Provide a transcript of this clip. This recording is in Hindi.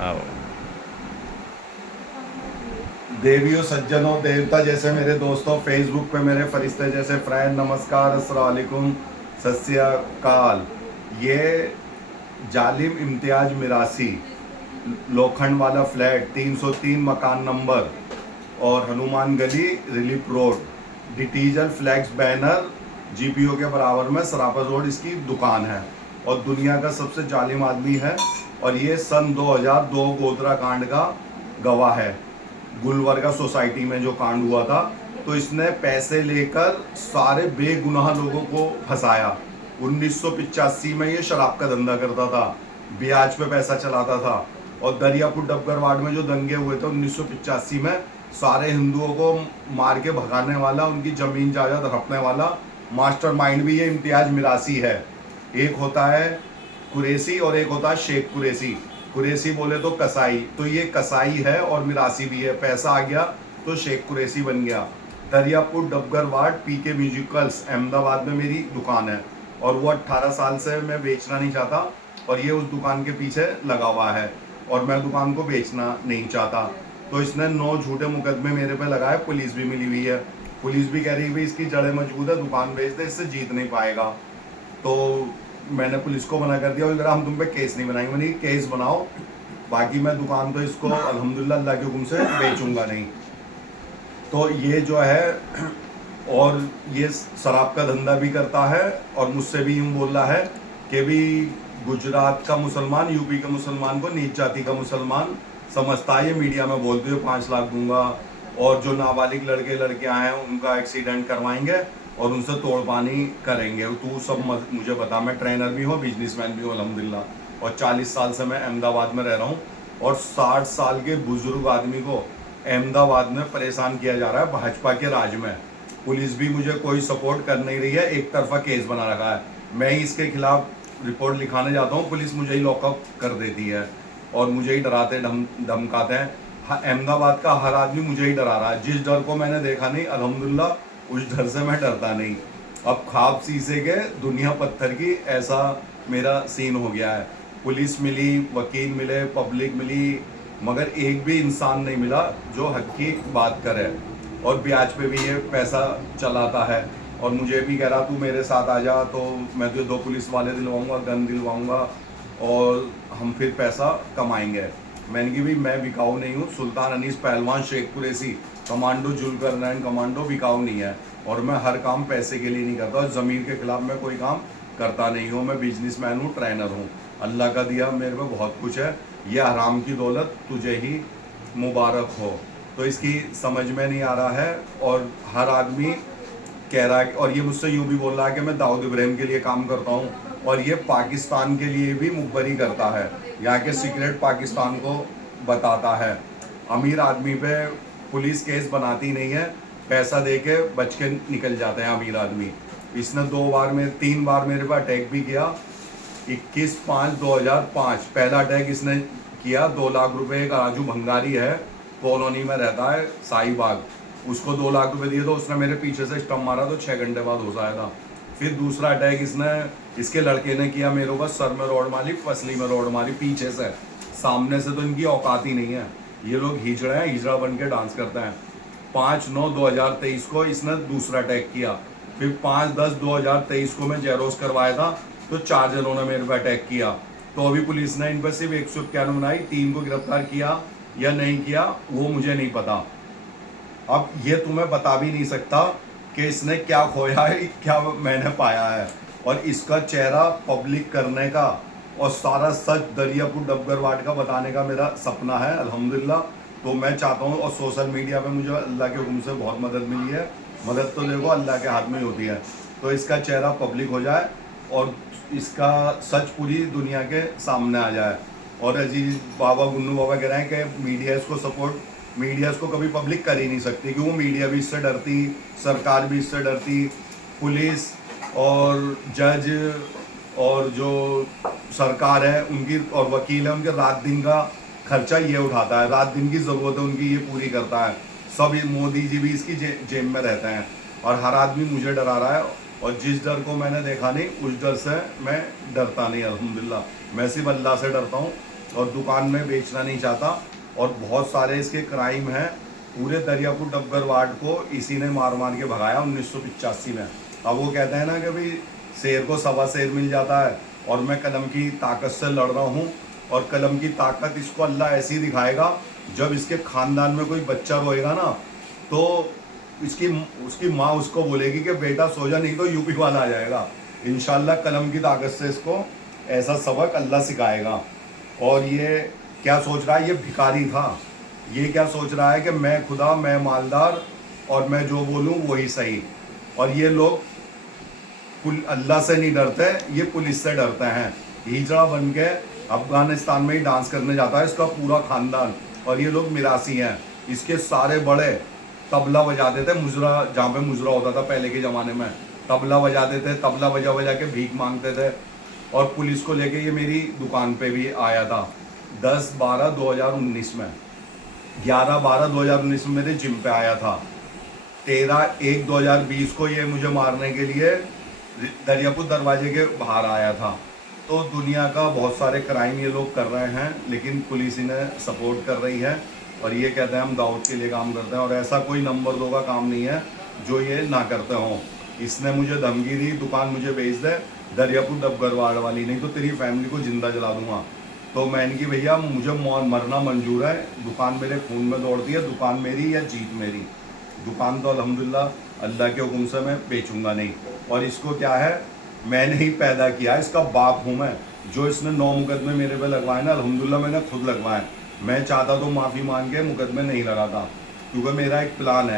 आओ। देवियों सज्जनों देवता जैसे मेरे दोस्तों, फेसबुक पे मेरे फरिश्ते जैसे फ्रेंड, नमस्कार, अस्सलाम वालेकुम, सत श्री अकाल। ये जालिम इम्तियाज मिरासी, लोखंड वाला फ्लैट 303 मकान नंबर और Hanuman Gali, relief road, digital flex banner, GPO के बराबर में सराफा रोड इसकी दुकान है। और दुनिया का सबसे जालिम आदमी है। और ये सन 2002 गोधरा कांड का गवाह है। गुलवर्गा सोसाइटी में जो कांड हुआ था, तो इसने पैसे लेकर सारे बेगुनाह लोगों को फंसाया। 1985 में ये शराब का धंधा करता था, ब्याज पे पैसा चलाता था। और दरियापुर डबगर वार्ड में जो दंगे हुए थे 1985 में, सारे हिंदुओं को मार के भगाने वाला, उनकी जमीन जायदाद हड़पने वाला मास्टरमाइंड भी ये इम्तियाज मिरासी है। एक होता है कुरैशी और एक होता है शेख कुरैशी। कुरैशी बोले तो कसाई, तो ये कसाई है और मिरासी भी है। पैसा आ गया तो शेख कुरैशी बन गया। दरियापुर डबगर वार्ड, पीके म्यूजिकल्स, अहमदाबाद में मेरी दुकान है। और वो 18 साल से मैं बेचना नहीं चाहता, और ये उस दुकान के पीछे लगा हुआ है, और मैं दुकान को बेचना नहीं चाहता। तो इसने 9 झूठे मुकदमे मेरे पे लगाए। पुलिस भी मिली हुई है। पुलिस भी कह रही है भाई इसकी जड़ें मजबूत है, दुकान बेच दे, इससे जीत नहीं पाएगा। तो मैंने पुलिस को मना कर दिया, और हम तुम पे केस नहीं बनाएंगे। मैंने केस बनाओ, बाकी मैं दुकान तो इसको अल्हम्दुलिल्लाह अल्लाह के हुक्म से बेचूंगा नहीं। तो ये जो है, और ये शराब का धंधा भी करता है, और मुझसे भी यूँ बोल रहा है कि भी गुजरात का मुसलमान यूपी के मुसलमान को नीच जाति का मुसलमान समझता है। ये मीडिया में बोलते हुए 5 लाख दूंगा, और जो नाबालिग लड़के लड़कियां हैं उनका एक्सीडेंट करवाएंगे और उनसे तोड़पानी करेंगे। तू सब मुझे बता, मैं ट्रेनर भी हूँ, बिजनेसमैन भी हूँ अल्हम्दुलिल्लाह, और 40 साल से मैं अहमदाबाद में रह रहा हूँ। और 60 साल के बुजुर्ग आदमी को अहमदाबाद में परेशान किया जा रहा है भाजपा के राज में। पुलिस भी मुझे कोई सपोर्ट कर नहीं रही है, एक तरफा केस बना रखा है। मैं ही इसके खिलाफ रिपोर्ट लिखाने जाता हूँ, पुलिस मुझे ही लॉकअप कर देती है और मुझे ही डराते धमकाते हैं। अहमदाबाद का हर आदमी मुझे ही डरा रहा है। जिस डर को मैंने देखा नहीं, अल्हम्दुलिल्लाह उस डर से मैं डरता नहीं। अब ख्वाब शीशे के, दुनिया पत्थर की, ऐसा मेरा सीन हो गया है। पुलिस मिली, वकील मिले, पब्लिक मिली, मगर एक भी इंसान नहीं मिला जो हक की बात करे। और ब्याज पे भी ये पैसा चलाता है, और मुझे भी कह रहा तू मेरे साथ आ जा, तो मैं तुझे 2 पुलिस वाले दिलवाऊंगा, गन दिलवाऊंगा, और हम फिर पैसा कमाएंगे। मैंने कि भाई मैं बिकाऊ नहीं हूँ। सुल्तान अनीस पहलवान, शेख कुरैशी, कमांडो, जुल्करनैन कमांडो बिकाऊ नहीं है। और मैं हर काम पैसे के लिए नहीं करता, और ज़मीर के खिलाफ मैं कोई काम करता नहीं हूँ। मैं बिजनेसमैन हूँ, ट्रेनर हूँ। अल्लाह का दिया मेरे पे बहुत कुछ है। यह हराम की दौलत तुझे ही मुबारक हो। तो इसकी समझ में नहीं आ रहा है, और हर आदमी कह रहा है, और ये मुझसे यूँ भी बोल रहा है कि मैं दाऊद इब्राहिम के लिए काम करता हूँ, और ये पाकिस्तान के लिए भी मुखबरी करता है, यहाँ के सीक्रेट पाकिस्तान को बताता है। अमीर आदमी पे पुलिस केस बनाती नहीं है, पैसा दे के बच के निकल जाते हैं अमीर आदमी। इसने 2 बार में 3 बार मेरे पर अटैक भी किया। 21/5/2005 पहला अटैक इसने किया। 2 लाख रुपए का राजू भंगारी है, कॉलोनी में रहता है शाहीबाग, उसको 2 लाख रुपए दिए, तो उसने मेरे पीछे से स्टंप मारा, तो 6 घंटे बाद हो जाया था। फिर दूसरा अटैक इसने, इसके लड़के ने किया मेरे ऊपर। सर में रोड मारी, फसली में रोड मारी, पीछे से। सामने से तो इनकी औकात ही नहीं है। ये लोग हिजड़े हैं, हिजड़ा बन के डांस करते हैं। 5/9/2023 को इसने दूसरा अटैक किया। फिर 5/10/2023 को मैं जेरोस करवाया था, तो 4 जनों ने मेरे पे अटैक किया। तो अभी पुलिस ने इन पर सिर्फ 191 बनाई, 3 को गिरफ्तार किया या नहीं किया वो मुझे नहीं पता। अब ये तुम्हें बता भी नहीं सकता कि इसने क्या खोया है, क्या मैंने पाया है। और इसका चेहरा पब्लिक करने का और सारा सच दरियापुर डबगर वार्ड का बताने का मेरा सपना है अल्हम्दुलिल्लाह। तो मैं चाहता हूँ, और सोशल मीडिया पे मुझे अल्लाह के हुक्म से बहुत मदद मिली है। मदद तो देखो अल्लाह के हाथ में ही होती है। तो इसका चेहरा पब्लिक हो जाए, और इसका सच पूरी दुनिया के सामने आ जाए। और अजीज बाबा गुन्नू बाबा कह रहे हैं कि मीडिया इसको सपोर्ट, मीडिया इसको कभी पब्लिक कर ही नहीं सकती, क्योंकि मीडिया भी इससे डरती, सरकार भी इससे डरती, पुलिस और जज और जो सरकार है उनकी, और वकील है उनके, रात दिन का खर्चा ये उठाता है। रात दिन की ज़रूरत है उनकी, ये पूरी करता है। सब मोदी जी भी इसकी जेब में रहते हैं, और हर आदमी मुझे डरा रहा है। और जिस डर को मैंने देखा नहीं, उस डर से मैं डरता नहीं अल्हम्दुलिल्लाह। मैं सिर्फ अल्लाह से डरता हूँ। और दुकान में बेचना नहीं चाहता। और बहुत सारे इसके क्राइम हैं। पूरे दरियापुर डबगर वार्ड को इसी ने मार मार के भगाया 1985 में। अब वो कहते हैं ना कि भाई शेर को सवा शेर मिल जाता है, और मैं कलम की ताकत से लड़ रहा हूँ। और कलम की ताकत इसको अल्लाह ऐसी दिखाएगा, जब इसके ख़ानदान में कोई बच्चा रोएगा ना, तो उसकी माँ उसको बोलेगी कि बेटा सो जा, नहीं तो यूपी वाला आ जाएगा। इंशाल्लाह कलम की ताकत से इसको ऐसा सबक अल्लाह सिखाएगा। और ये क्या सोच रहा है, ये भिखारी था, ये क्या सोच रहा है कि मैं खुदा, मैं मालदार, और मैं जो बोलूँ वही सही। और ये लोग अल्लाह से नहीं डरते, ये पुलिस से डरते हैं। हिजड़ा बन के अफगानिस्तान में ही डांस करने जाता है इसका पूरा खानदान। और ये लोग मिरासी हैं। इसके सारे बड़े तबला बजाते थे, मुजरा, जहाँ पे मुजरा होता था पहले के ज़माने में, तबला बजाते थे, तबला बजा बजा के भीख मांगते थे। और पुलिस को लेके ये मेरी दुकान पे भी आया था 10/12/2019 में, 11/12/2019 में मेरे जिम पे आया था। 13/1/2020 को ये मुझे मारने के लिए दरियापुर दरवाजे के बाहर आया था। तो दुनिया का बहुत सारे क्राइम ये लोग कर रहे हैं, लेकिन पुलिस इन्हें सपोर्ट कर रही है। और ये कहते हैं हम दाऊद के लिए काम करते हैं, और ऐसा कोई नंबर 2 का काम नहीं है जो ये ना करते हों। इसने मुझे धमकी दी, दुकान मुझे बेच दे, दरियापुर डबगर वार्ड वाली, नहीं तो तेरी फैमिली को जिंदा जला दूंगा। तो मैंने कि भैया मुझे मरना मंजूर है, दुकान मेरे खून में दौड़ती है, दुकान मेरी या जीत मेरी। दुकान तो अल्हम्दुलिल्लाह अल्लाह के हुक्म से मैं बेचूंगा नहीं। और इसको क्या है, मैंने ही पैदा किया, इसका बाप हूँ मैं। जो इसने 9 मुकदमे मेरे पे लगवाए ना, अल्हम्दुलिल्लाह मैंने खुद लगवाए। मैं चाहता तो माफ़ी मांग के मुकदमे नहीं लगाता, क्योंकि मेरा एक प्लान है।